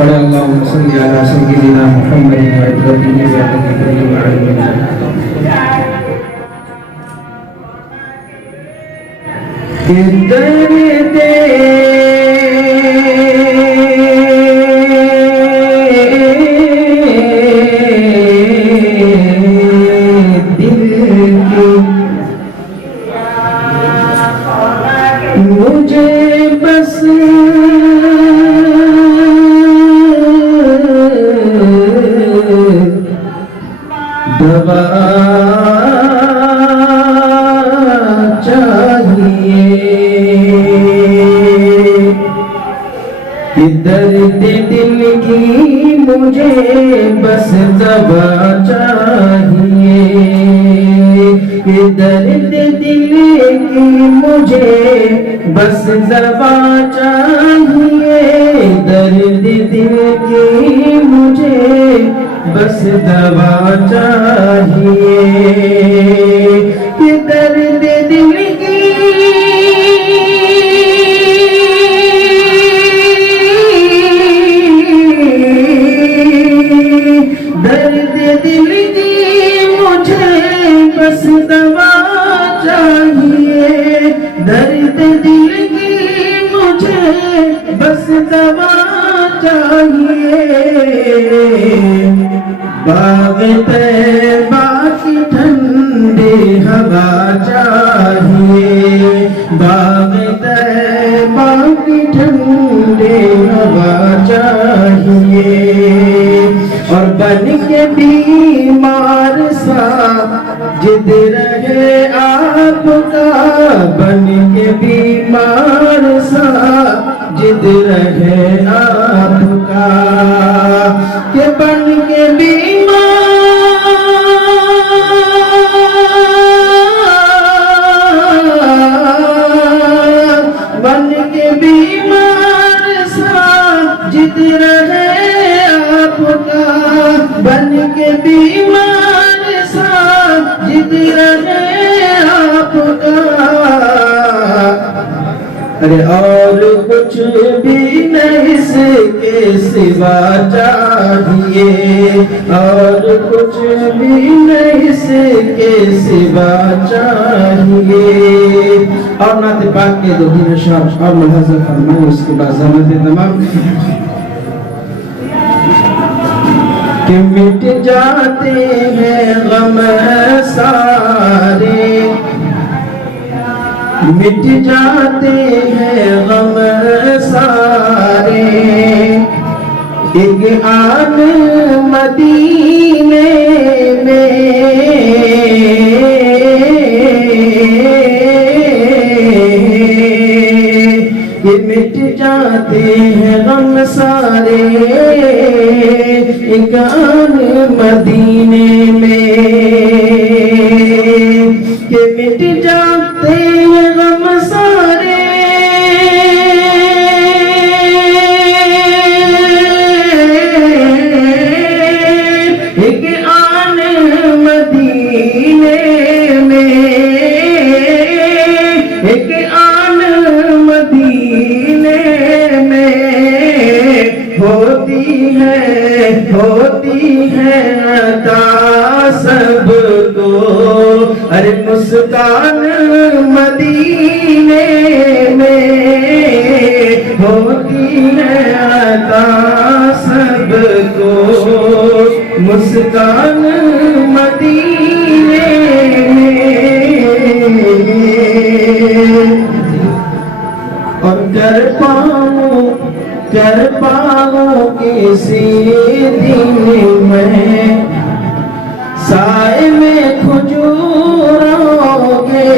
Allahumma salli ala sayyidina Muhammadin wa दर्द दिल की मुझे बस दवा चाहिए, दर्द दिल की मुझे बस दवा चाहिए, दर्द दिल की मुझे बस दवा चाहिए, दर्द दिल की दर्द दिल की मुझे बस दवा चाहिए, दर्द दिल की मुझे बस दवा चाहिए, बाग तैबा की ठंडी हवा चाहिए, बाग तैबा की ठंडी हवा चाहिए, और बन के बीमार सा जिद रहे आपका, बन के बीमार सा जिद रहे आपका, के बन के बीमार, बन के बीमार सा जिद रहे आपका, बन के बीमार सा जिद रहे आपका, अरे और कुछ भी नहीं इसके सिवा चाहिए, और कुछ भी नहीं इसके सिवा चाहिए। और नाते पाक के दो दिन शाम और मुलाज़ा फरमाए, उसके बाद ज़माने तमाम कि मिट जाते हैं गम सारे, मिट जाते हैं गम सारे, एक आन मदीने में, ये मिट जाते हैं गम सारे, एक आन मदीने में, ये मिट जाते हैं गम सारे, एक आन मदीने में, एक आन मदीने में होती है अता सबको, अरे मुस्कान मदीने में होती है अता सबको मुस्कान मदीने में। और कर पाऊं किसी दिन में साए में खजूरों के,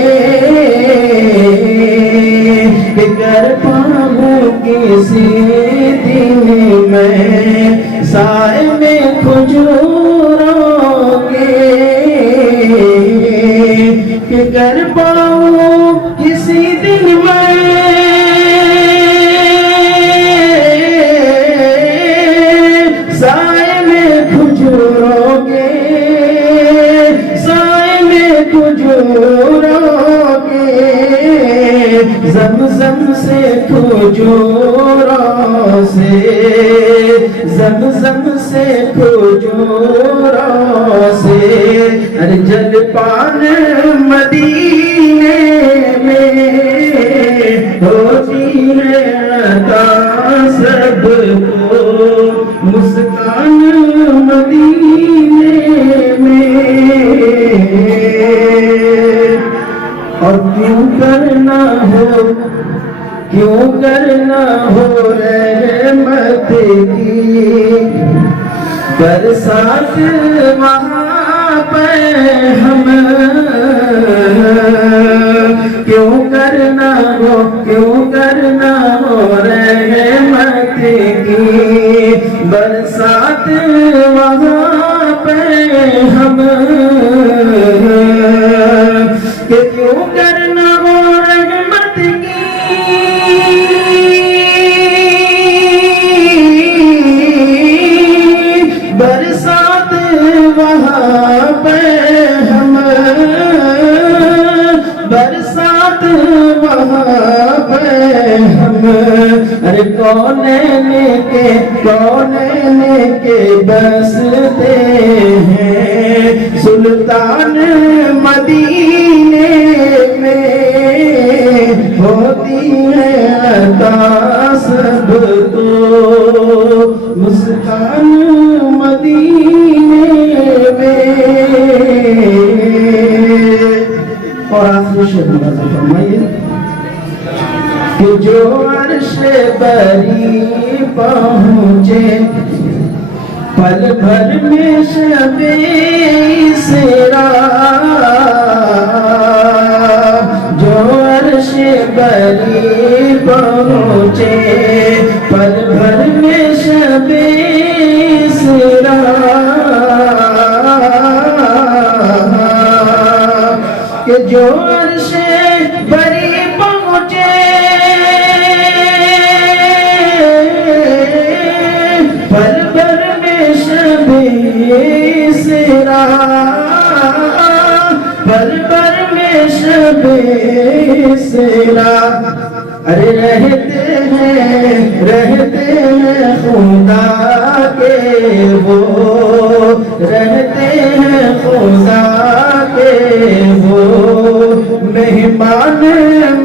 कर पाऊं किसी दिन में साए में खजूरों के, कर पाऊं किसी दिन में साए में खजूरों के, साए में खजूरों के, ज़मज़म से खजूरों से, ज़मज़म से खजूरों से, अरे जलपान मदीने में होती है अता सबको मुस्कान मदीने में। और क्यों करना हो रहमत की बरसात वहाँ पे हम, क्यों करना हो रहमत की बरसात वहाँ पे हम, कि क्यों करना हो रहमत की बरसात वहाँ पे हम, बरसात वहाँ पे हम, अरे कौनैन के बसते हैं सुल्तान मदीने में, होती है अता सबको मुस्कान मदीने में। और आखिरी शेर फरमाइए कि जो अर्श बरी पहुँचे पल भर में शबे इसरा, जो अर्श बरी पहुँचे पल भर में शबे इसरा, कि जो अर्श बरी पहुँचे पल भर में शबे इसरा, पल भर में शबे इसरा, अरे रहते हैं खुदा के वो, रहते हैं खुदा के वो मेहमान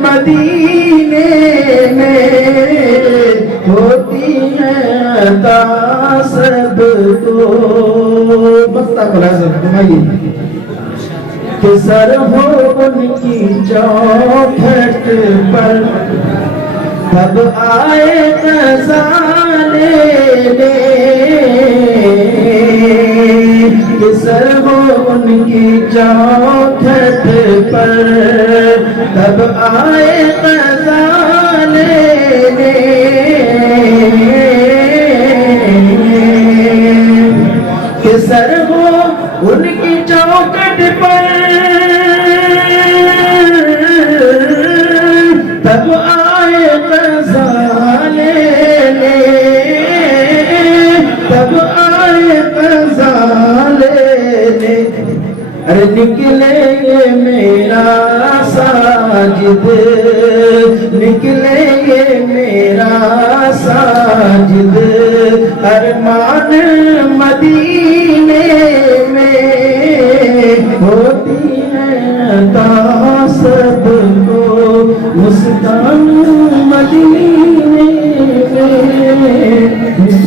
मदीने में, होती है अता सबको। बस्ता खुला सब घुमाइए कि सर हो उनकी चौखट पर तब आए क़ज़ा लेने, कि सर हो उनकी चौखट पर तब आए क़ज़ा लेने, कि सर हो उनकी चौखट पर तब आए क़ज़ा लेने, तब आए क़ज़ा लेने, अरे निकलेंगे मेरा साजिद, निकलेंगे मेरा साजिद, अरमान मदीने में, होती है अता सबको मुस्कान मदीने में। में